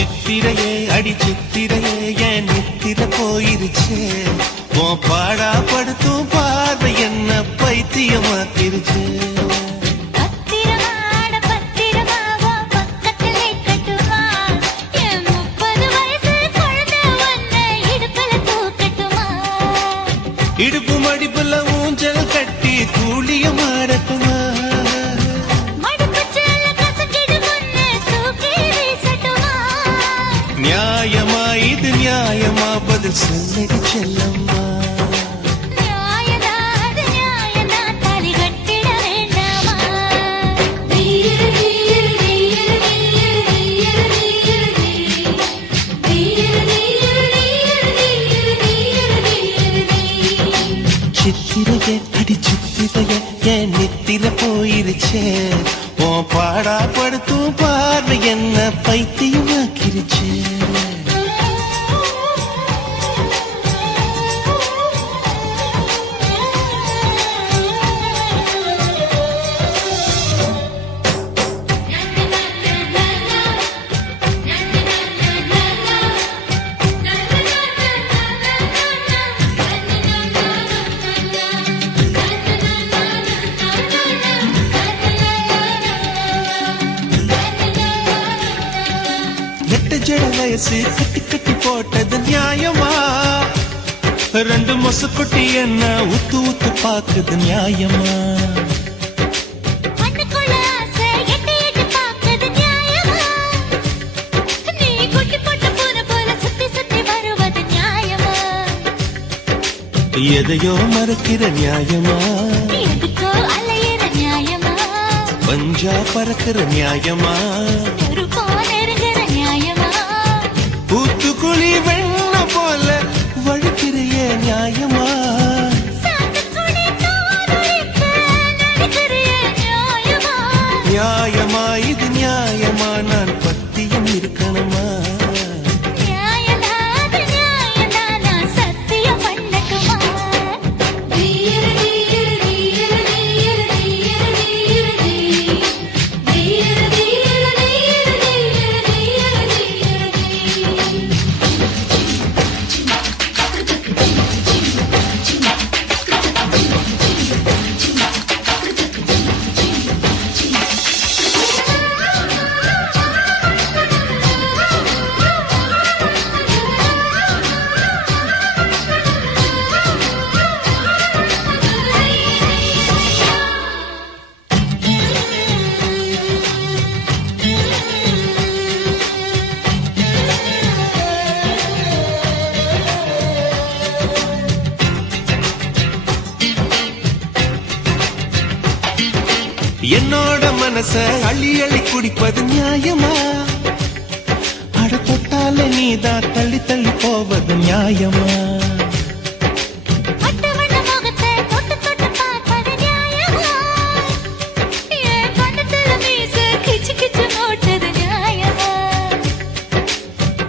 சித்திரையே அடி சித்திரையே என் நித்திர போயிருச்சே உன் பாடா படுத்தும் பார்வை என்ன பைத்தியமாக்கிருச்சு இடுப்பு மடிப்புல ஊஞ்சல் கட்டி தூளியம் ஆடட்டுமா நியாயமா இது நியாயமா பதில் சொல்லடி செல்லம்மா சித்திரையே அடி சித்திரையே என் நித்திர போயிருச்சே உன் பாடா படுத்தும் பார்வை என்ன பைத்தியமாக்கிருச்சே ஜட வயசு கட்டி கட்டி போட்டது நியாயமா ரெண்டு மொசு குட்டி என்ன உத்து உத்து பாக்குது நியாயமா எதையோ மறக்கிற நியாயமா பஞ்சா பறக்கிற நியாயமா ஊத்துக்குழி வெண்ண போல வழுக்கிறிய நியாயமா நியாயமா இது நியாயமா நான் பத்தியம் இருக்கணுமா என்னோட மனச அள்ளி அள்ளி குடிப்பது நியாயமா அட தொட்டால நீதான் தள்ளி தள்ளி போவது நியாயமா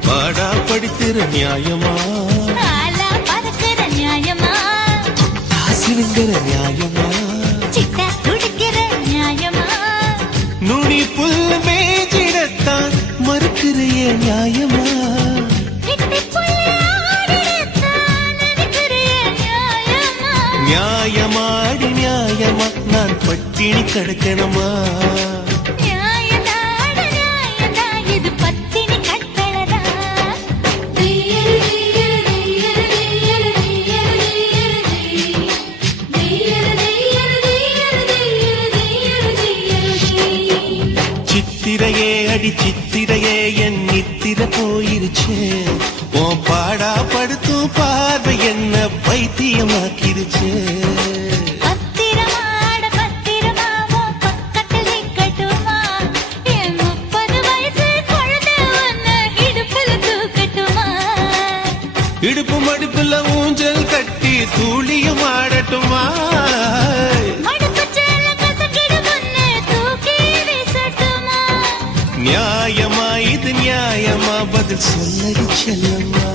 பாடா படிக்கிற நியாயமா சிலுங்கிற நியாயமா நுனி புல் மேஜிடத்தான் மறுக்கிறிய நியாயமா நியாயமாடி நியாயமா நான் பட்டினி கிடக்கணுமா சித்திரையே அடி சித்திரையே என் நித்திர போயிருச்சே உன் பாடா படுத்தும் பார்வை என்ன பைத்தியமாக்கிருச்சே இடுப்பு மடிப்புல ஊஞ்சல் கட்டி தூளியம் ஆடட்டுமா நியாயமா இது நியாயமா பதில் சொல்லடி செல்லம்மா